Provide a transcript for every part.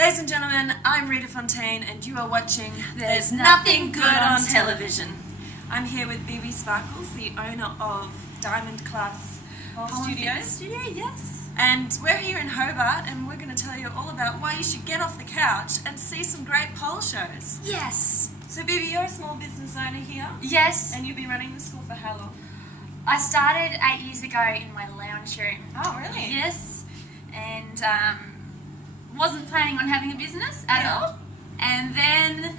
Ladies and gentlemen, I'm Rita Fontaine and you are watching There's Nothing Good on Television. I'm here with Bebe Sparkles, the owner of Diamond Class Studios. Yes. And we're here in Hobart and we're going to tell you all about why you should get off the couch and see some great pole shows. Yes. So Bebe, you're a small business owner here. Yes. And you've been running the school for how long? I started 8 years ago in my lounge room. Oh, really? Yes. And wasn't planning on having a business at all. And then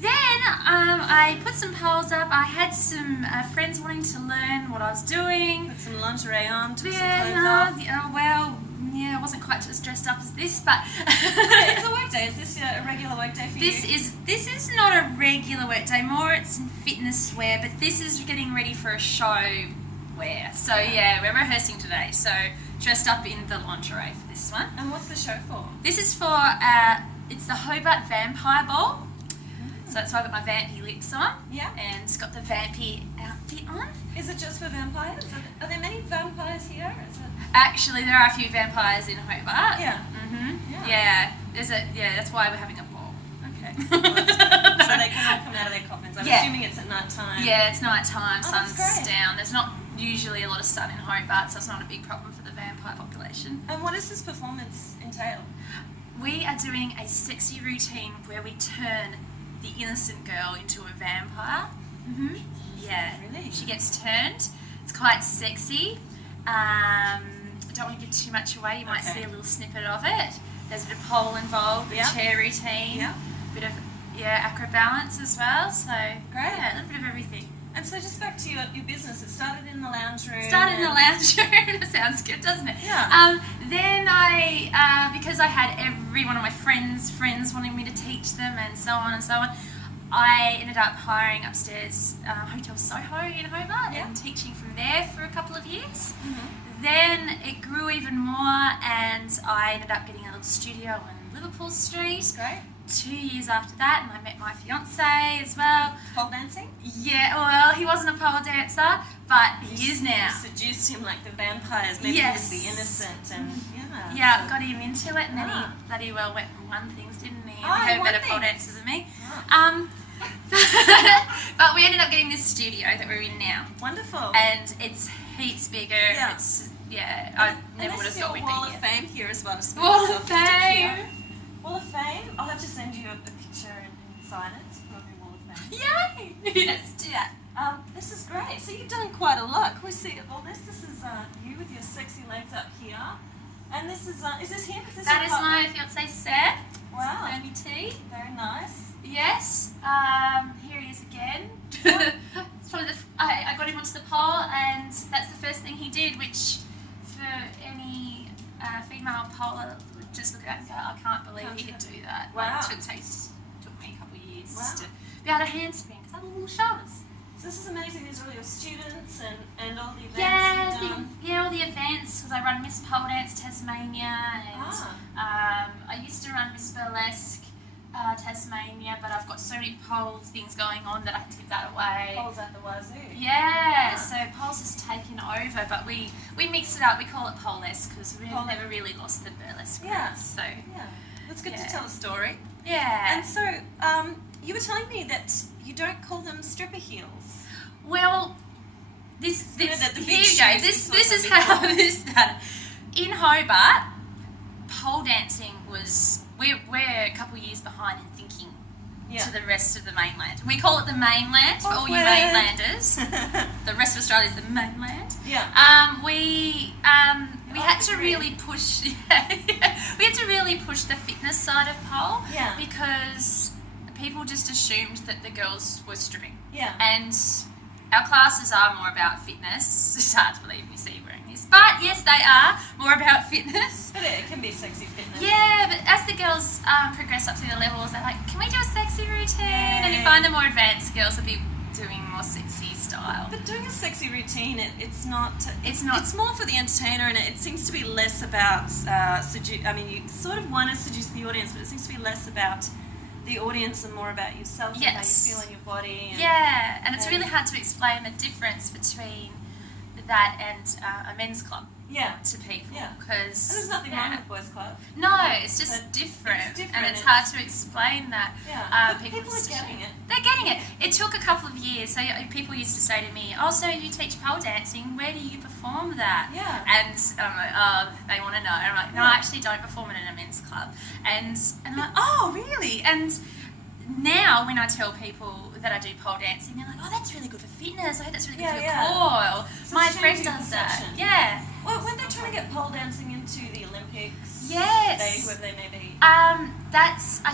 I put some poles up. I had some friends wanting to learn what I was doing. Put some lingerie on, took some clothes off. I wasn't quite as dressed up as this, but it's a work day. Is this a regular work day for you? This is not a regular work day. More it's fitness wear, but this is getting ready for a show wear. So yeah, we're rehearsing today. So dressed up in the lingerie for this one. And what's the show for? This is for it's the Hobart Vampire Ball. So that's why I've got my vampy lips on. Yeah. And it's got the vampy outfit on. Is it just for vampires? Are there many vampires here? Actually, there are a few vampires in Hobart. Yeah. Yeah. That's why we're having a ball. Okay. Well, so they can all come out of their coffins. I'm assuming it's at night time. Yeah, it's night time. Sun's down. There's not usually a lot of sun in Hobart, so it's not a big problem for the vampire population. And what does this performance entail? We are doing a sexy routine where we turn the innocent girl into a vampire. Yeah. Really? She gets turned. It's quite sexy. I don't want to give too much away. You might see a little snippet of it. There's a bit of pole involved, a chair routine, a bit of acro balance as well. So great. Yeah, a little bit of everything. And so just back to your business, it started in the lounge room. That sounds good, doesn't it? Yeah. Then I, because I had every one of my friends wanting me to teach them and so on, I ended up hiring upstairs Hotel Soho in Hobart and teaching from there for a couple of years. Then it grew even more and I ended up getting a little studio on Liverpool Street. Great. 2 years after that, and I met my fiancé as well. Pole dancing? Yeah, well, he wasn't a pole dancer, but he is now. You seduced him like the vampires, maybe he was the innocent, and yeah, got him into it, and then he bloody well went and won things, didn't he? Oh, he had better pole dancers than me. But we ended up getting this studio that we're in now. Wonderful. And it's heaps bigger. Yeah. I never would have thought we'd be Wall here. of Fame here as well. Wall of Fame. Wall of Fame. I'll have to send you a picture and sign it. Wall of Fame. Yay! Let's do that. This is great. So you've done quite a lot. Can we see all this? This is you with your sexy legs up here. And this is this him? That is my fiancé Sam. Wow. Sammy T. Very nice. Yes. Here he is again. It's probably I got him onto the pole, and that's the first thing he did, which for any female poler would just look at it and go, I can't believe he could do that. Wow. Like, it took me a couple of years just to be able to handspring because I have little shoulders. So this is amazing. These are all your students and all the events you've done. All the events, because I run Miss Pole Dance Tasmania, and I used to run Miss Burlesque Tasmania, but I've got so many pole things going on that I had to give that away. Poles at the wazoo. Yeah, so poles has taken over, but we mix it up. We call it polesque because we've never really lost the burlesque roots. So It's good to tell a story. Yeah. And so you were telling me that you don't call them stripper heels. Well, this here you go. This is how this started. In Hobart, pole dancing was we're a couple of years behind in thinking to the rest of the mainland. We call it the mainland for all you mainlanders. The rest of Australia is the mainland. Yeah. We had to really push. We had to really push the fitness side of pole. Yeah. Because people just assumed that the girls were stripping. Yeah. And our classes are more about fitness. It's hard to believe me see you wearing this. But yes, they are more about fitness. But it can be sexy fitness. Yeah, but as the girls progress up through the levels, they're like, can we do a sexy routine? Yeah. And you find the more advanced girls will be doing more sexy style. But doing a sexy routine, it's not. It's not. It's more for the entertainer, and it seems to be less about you sort of want to seduce the audience, but it seems to be less about the audience and more about yourself and how you feel in your body. And it's really hard to explain the difference between that and a men's club. to people. Yeah. Because There's nothing wrong with boys' club. No, it's just different. And it's hard to explain that. But people are getting it. They're getting it. It took a couple of years. So people used to say to me, "Oh, so you teach pole dancing? Where do you perform that?" Yeah. And I'm like, "Oh, they want to know." And I'm like, "No, I actually don't perform it in a men's club." And I'm like, "Oh, really?" And now when I tell people that I do pole dancing, they're like, "Oh, that's really good for fitness. I hope that's really good for your core." So my friend does that. Yeah. Well, when they're trying to get pole dancing into the Olympics, yes. whoever they may be. I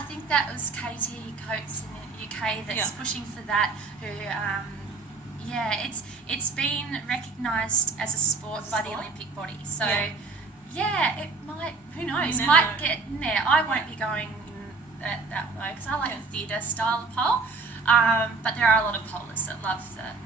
think that was Katie Coates in the UK that's pushing for that. Who, it's been recognised as a sport by the Olympic body. So, it might. Who knows? Might get in there. I won't be going that way because I like a theatre style of pole. But there are a lot of polers that love the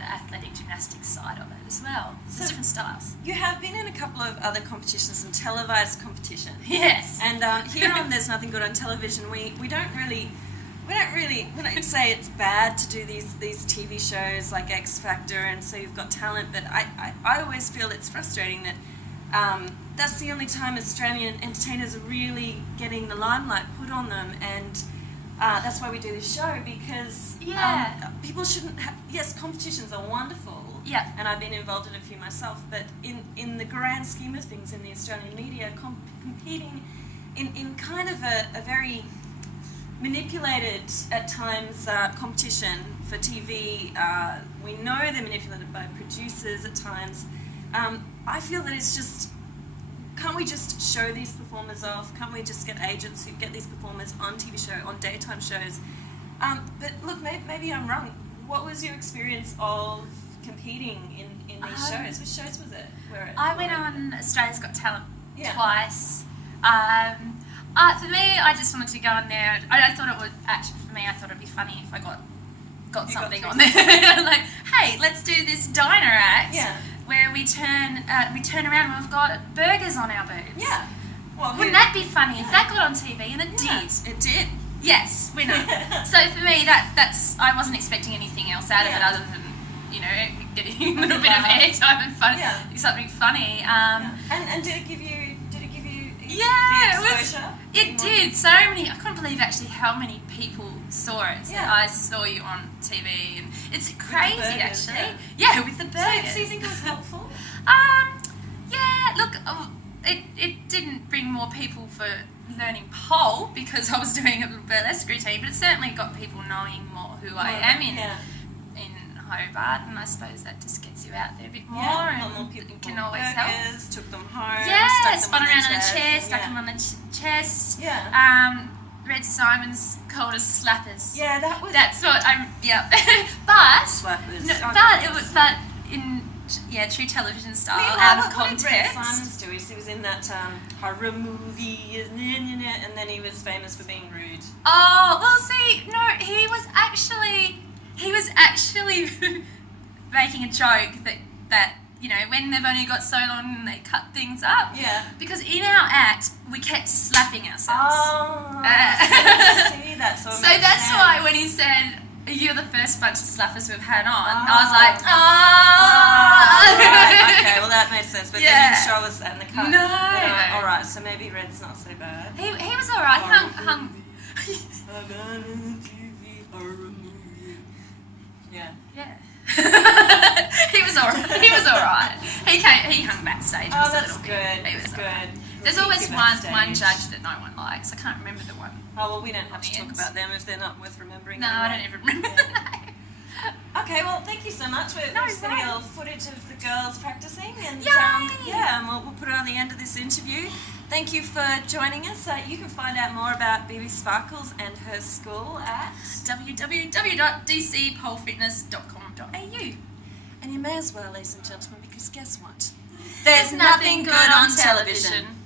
athletic gymnastics side of it as well. There's different styles. You have been in a couple of other competitions, some televised competitions. Yes. And here on There's Nothing Good on Television, we don't say it's bad to do these TV shows like X Factor and So You've Got Talent, but I always feel it's frustrating that that's the only time Australian entertainers are really getting the limelight put on them, and that's why we do this show, because people shouldn't have... Yes, competitions are wonderful, and I've been involved in a few myself, but in the grand scheme of things in the Australian media, competing in kind of a very manipulated, at times, competition for TV, we know they're manipulated by producers at times. I feel that it's just... Can't we just show these performers off? Can't we just get agents who get these performers on TV show, on daytime shows? But look, maybe I'm wrong. What was your experience of competing in these shows? Which shows was it? I went on Australia's Got Talent twice. For me, I just wanted to go on there. I thought it would, actually for me, I thought it would be funny if I got something on there. Like, hey, let's do this diner act. Where we turn around and we've got burgers on our boobs. Yeah. Well, wouldn't that be funny if that got on TV? And it did. It did. Yes, we know. So for me, that's I wasn't expecting anything else out of it other than, getting a little bit of airtime and fun, something funny. And did it give you the exposure? It did. So many. I couldn't believe actually how many people saw it. So I saw you on TV, and it's crazy burgers, actually. With the burgers. So you think it was helpful? Look, it didn't bring more people for learning pole because I was doing a burlesque routine, but it certainly got people knowing more who I am in Hobart, and I suppose that just gets you out there a bit more. And more people can always help. Took them home. Spun around on a chair, stuck them on the chest. Red Simons called us slappers. That's what I'm. But slappers. No, but it was in true television style, out of context. What did Red Simons do? He was in that horror movie, and then he was famous for being rude. Oh well, see, no, he was actually making a joke that when they've only got so long and they cut things up. Because in our act, we kept slapping ourselves. See that. So that's why when he said, "You're the first bunch of slappers we've had on," I was like, right. Okay, well that made sense. But they didn't show us that in the cut. No. All right, so maybe Red's not so bad. He was all right. He hung. He was alright. He hung backstage. Oh, that's good. That's good. There's always one judge that no one likes. I can't remember the one. Oh well, we don't have to talk about them if they're not worth remembering. No, I don't even remember the name. Okay, well, thank you so much. We're just getting a little footage of the girls practicing, and and we'll put it on the end of this interview. Thank you for joining us. You can find out more about Bebe Sparkles and her school at www.dcpolefitness.com.au. And you may as well, ladies and gentlemen, because guess what? There's nothing good on television.